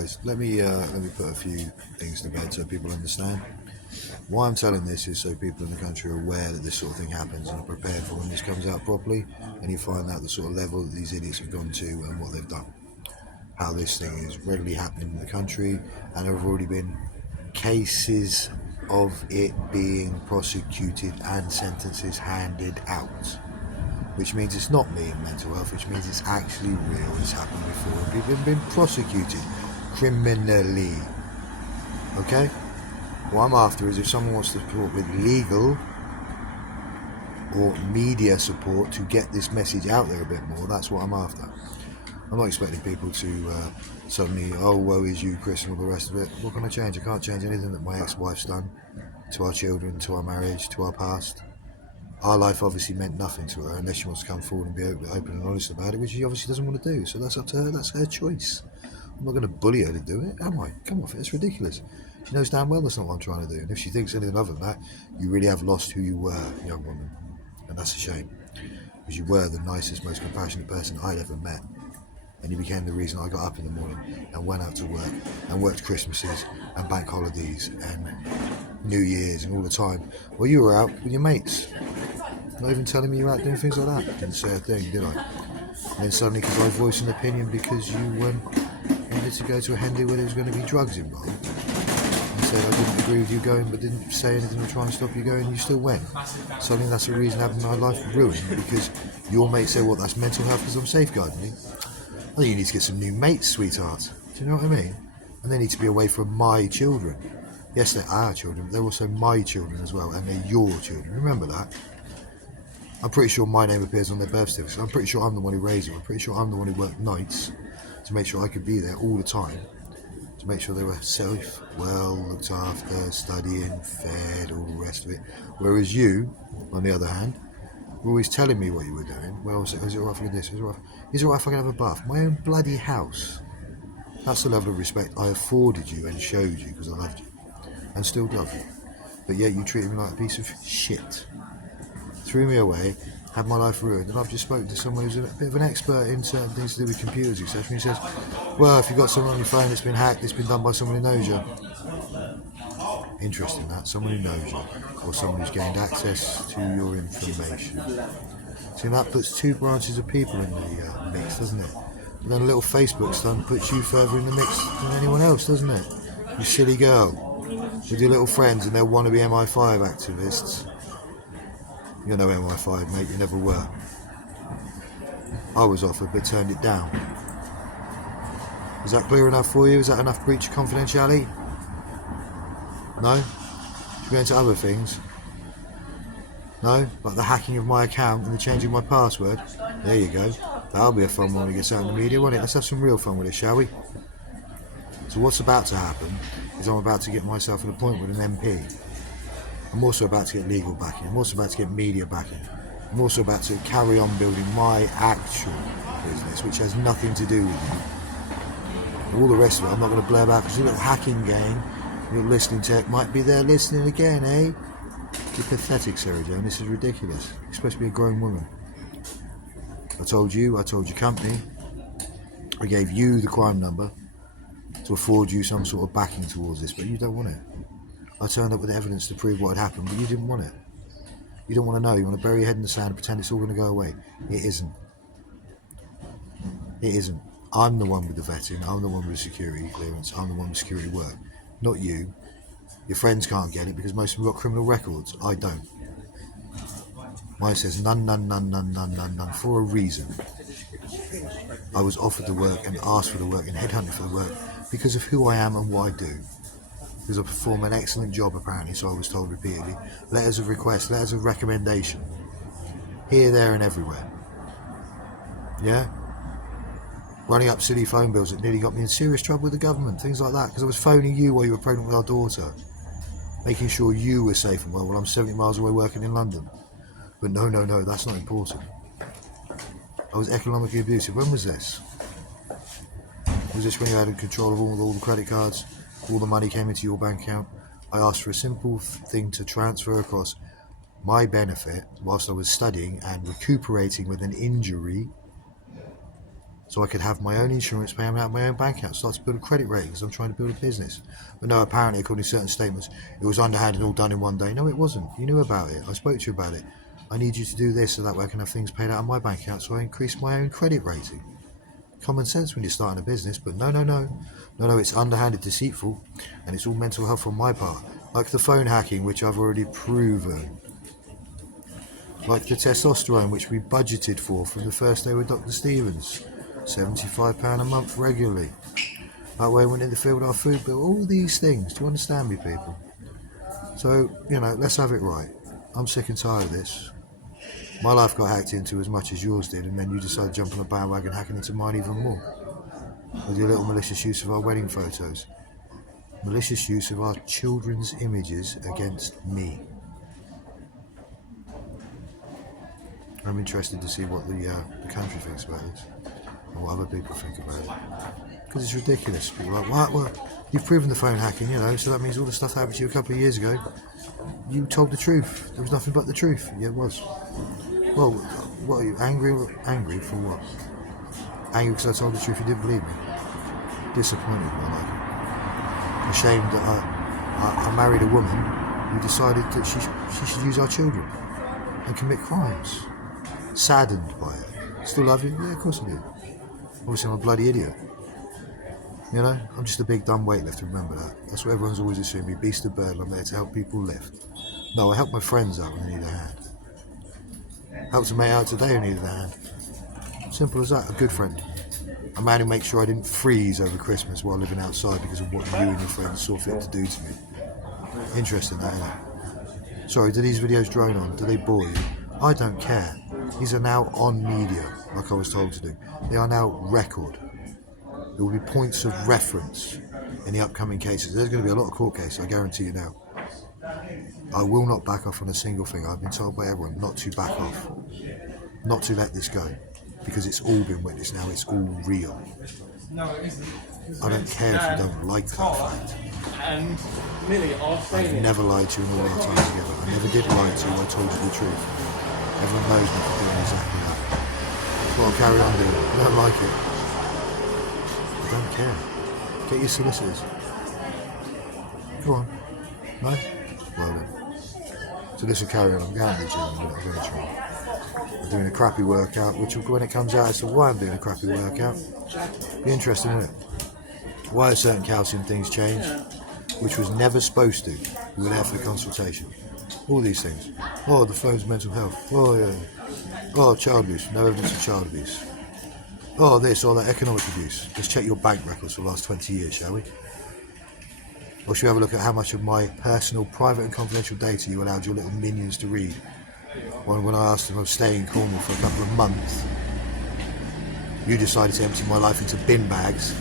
guys, let me put a few things to bed so people understand. Why I'm telling this is so people in the country are aware that this sort of thing happens and are prepared for when this comes out properly, and you find out the sort of level that these idiots have gone to and what they've done. How this thing is readily happening in the country, and there have already been cases of it being prosecuted and sentences handed out. Which means it's not me in mental health, which means it's actually real, it's happened before, and people have been prosecuted criminally. Okay? What I'm after is if someone wants to support with legal or media support to get this message out there a bit more, that's what I'm after. I'm not expecting people to suddenly, oh, woe is you, Chris, and all the rest of it. What can I change? I can't change anything that my ex-wife's done to our children, to our marriage, to our past. Our life obviously meant nothing to her unless she wants to come forward and be open and honest about it, which she obviously doesn't want to do. So that's up to her, that's her choice. I'm not going to bully her to do it, am I? Come off it, it's ridiculous. She knows damn well that's not what I'm trying to do. And if she thinks anything other than that, you really have lost who you were, young woman. And that's a shame. Because you were the nicest, most compassionate person I'd ever met. And you became the reason I got up in the morning and went out to work and worked Christmases and bank holidays and New Year's and all the time. Well, you were out with your mates. Not even telling me you were out doing things like that. Didn't say a thing, did I? And then suddenly, because I voiced an opinion because you wanted to go to a Hendy where there was going to be drugs involved, and said I didn't agree with you going, but didn't say anything to try and stop you going, you still went. Suddenly that's the reason having my life ruined, because your mates say, well, that's mental health because I'm safeguarding you. I think you need to get some new mates, sweetheart. Do you know what I mean? And they need to be away from my children. Yes, they're our children, but they're also my children as well, and they're your children. Remember that. I'm pretty sure my name appears on their birth certificates. I'm pretty sure I'm the one who raised them. I'm pretty sure I'm the one who worked nights to make sure I could be there all the time, to make sure they were safe, well, looked after, studying, fed, all the rest of it. Whereas you, on the other hand, were always telling me what you were doing. Well, is it alright if I do this? Is it alright if I can have a bath? My own bloody house. That's the level of respect I afforded you and showed you because I loved you. And still love you. But yet you treated me like a piece of shit. Threw me away, had my life ruined, and I've just spoken to someone who's a bit of an expert in certain things to do with computers, etc. And he says, well, if you've got something on your phone that's been hacked, it's been done by someone who knows you. Interesting that, someone who knows you, or someone who's gained access to your information. See, that puts two branches of people in the mix, doesn't it? But then a little Facebook stunt puts you further in the mix than anyone else, doesn't it? You silly girl. With your little friends and they'll want to be MI5 activists. You're no MI5, mate, you never were. I was offered but turned it down. Is that clear enough for you? Is that enough breach of confidentiality? No? Should we go into other things? No? Like the hacking of my account and the changing my password? There you go. That'll be a fun one when it gets out in the media, won't it? Let's have some real fun with it, shall we? So what's about to happen is I'm about to get myself an appointment with an MP. I'm also about to get legal backing. I'm also about to get media backing. I'm also about to carry on building my actual business, which has nothing to do with you. All the rest of it, I'm not going to blab out because your little hacking gang, your listening tech might be there listening again, eh? You're pathetic, Sarah Jane. This is ridiculous. You're supposed to be a grown woman. I told your company, I gave you the crime number to afford you some sort of backing towards this, but you don't want it. I turned up with evidence to prove what had happened, but you didn't want it. You don't want to know. You want to bury your head in the sand and pretend it's all going to go away. It isn't. It isn't. I'm the one with the vetting. I'm the one with the security clearance. I'm the one with security work. Not you. Your friends can't get it because most of them have got criminal records. I don't. Mine says none, for a reason. I was offered the work and asked for the work and headhunted for the work because of who I am and what I do. Because I perform an excellent job, apparently, so I was told repeatedly. Letters of request, letters of recommendation. Here, there, and everywhere. Yeah? Running up silly phone bills that nearly got me in serious trouble with the government, things like that, because I was phoning you while you were pregnant with our daughter. Making sure you were safe and well while I'm 70 miles away working in London. But no, that's not important. I was economically abusive. When was this? Was this when you had control of all the credit cards? All the money came into your bank account? I asked for a simple thing to transfer across my benefit whilst I was studying and recuperating with an injury so I could have my own insurance payment out of my own bank account, start to build a credit rating because I'm trying to build a business. But no, apparently, according to certain statements, it was underhanded and all done in one day. No, it wasn't. You knew about it. I spoke to you about it. I need you to do this so that way I can have things paid out of my bank account so I increase my own credit rating. Common sense when you're starting a business, but no, it's underhanded, deceitful, and it's all mental health on my part. Like the phone hacking, which I've already proven. Like the testosterone, which we budgeted for from the first day with Dr. Stevens. £75 a month regularly. That way I went in the field with our food bill. All these things. Do you understand me, people? So, let's have it right. I'm sick and tired of this. My life got hacked into as much as yours did, and then you decided to jump on a bandwagon hacking into mine even more. With your little malicious use of our wedding photos. Malicious use of our children's images against me. I'm interested to see what the country thinks about this, and what other people think about it. Because it's ridiculous. People are like, well, you've proven the phone hacking, so that means all the stuff that happened to you a couple of years ago, you told the truth. There was nothing but the truth. Yeah, it was. Well, what are you, angry? Angry for what? Angry because I told the truth, you didn't believe me. Disappointed, my life. Ashamed that I married a woman who decided that she should use our children and commit crimes. Saddened by it. Still love you? Yeah, of course I do. Obviously I'm a bloody idiot. I'm just a big dumb weightlifter, remember that. That's what everyone's always assumed me, beast of burden, I'm there to help people lift. No, I help my friends out when they need a hand. Helped a mate out today who needed a hand. Simple as that, a good friend. A man who makes sure I didn't freeze over Christmas while living outside because of what you and your friends saw fit to do to me. Interesting, that, isn't it? Sorry, do these videos drone on? Do they bore you? I don't care. These are now on media, like I was told to do. They are now record. There will be points of reference in the upcoming cases. There's going to be a lot of court cases, I guarantee you now. I will not back off on a single thing. I've been told by everyone not to back off. Not to let this go. Because it's all been witnessed now, it's all real. I don't care if you don't like that fact. I've never lied to you in all our time together. I never did lie to you, I told you the truth. Everyone knows me for doing exactly that. That's what I'll carry on doing. I don't like it. I don't care. Get your solicitors. Go on. No? Well then. So this will carry on. I'm going to the gym. I'm going to try. I'm doing a crappy workout, which when it comes out as to why I'm doing a crappy workout, be interesting, isn't it? Why are certain calcium things change, which was never supposed to. We were there for the consultation. All these things. Oh, the phone's mental health. Oh, yeah. Oh, child abuse. No evidence of child abuse. Oh, this, all that economic abuse. Let's check your bank records for the last 20 years, shall we? Or should we have a look at how much of my personal, private and confidential data you allowed your little minions to read? When I asked them if I was staying in Cornwall for a couple of months, you decided to empty my life into bin bags,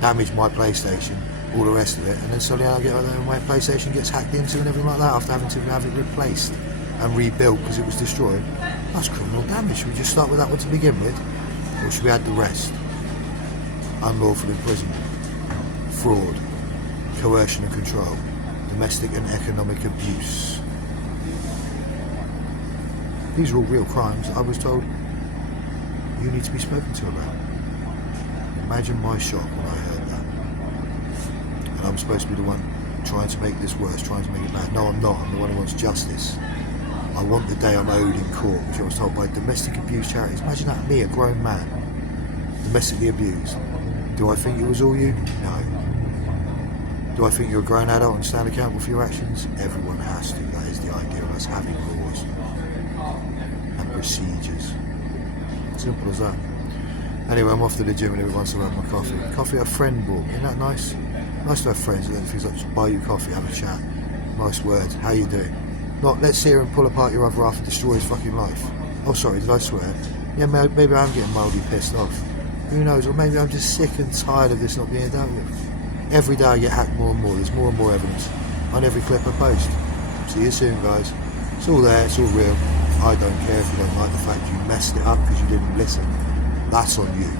damage my PlayStation, all the rest of it, and then suddenly I get there and my PlayStation gets hacked into and everything like that after having to have it replaced and rebuilt because it was destroyed. That's criminal damage. Should we just start with that one to begin with? Or should we add the rest? Unlawful imprisonment, fraud, coercion and control, domestic and economic abuse. These are all real crimes I was told you need to be spoken to about. Imagine my shock when I heard that. And I'm supposed to be the one trying to make this worse, trying to make it bad. No, I'm not. I'm the one who wants justice. I want the day I'm owed in court, which I was told by domestic abuse charities. Imagine that, me, a grown man, domestically abused. Do I think it was all you? No. Do I think you're a grown adult and stand accountable for your actions? Everyone has to. That is the idea of us having laws and procedures. Simple as that. Anyway, I'm off to the gym and every once in a while my coffee. Coffee a friend bought me. Isn't that nice? Nice to have friends and then things like just buy you coffee, have a chat. Nice words. How you doing? Not let's sit here and pull apart your other half and destroy his fucking life. Oh, sorry, did I swear? Yeah, maybe I'm getting mildly pissed off. Who knows? Or maybe I'm just sick and tired of this not being dealt with. Every day I get hacked more and more. There's more and more evidence on every clip I post. See you soon, guys. It's all there. It's all real. I don't care if you don't like the fact you messed it up because you didn't listen. That's on you.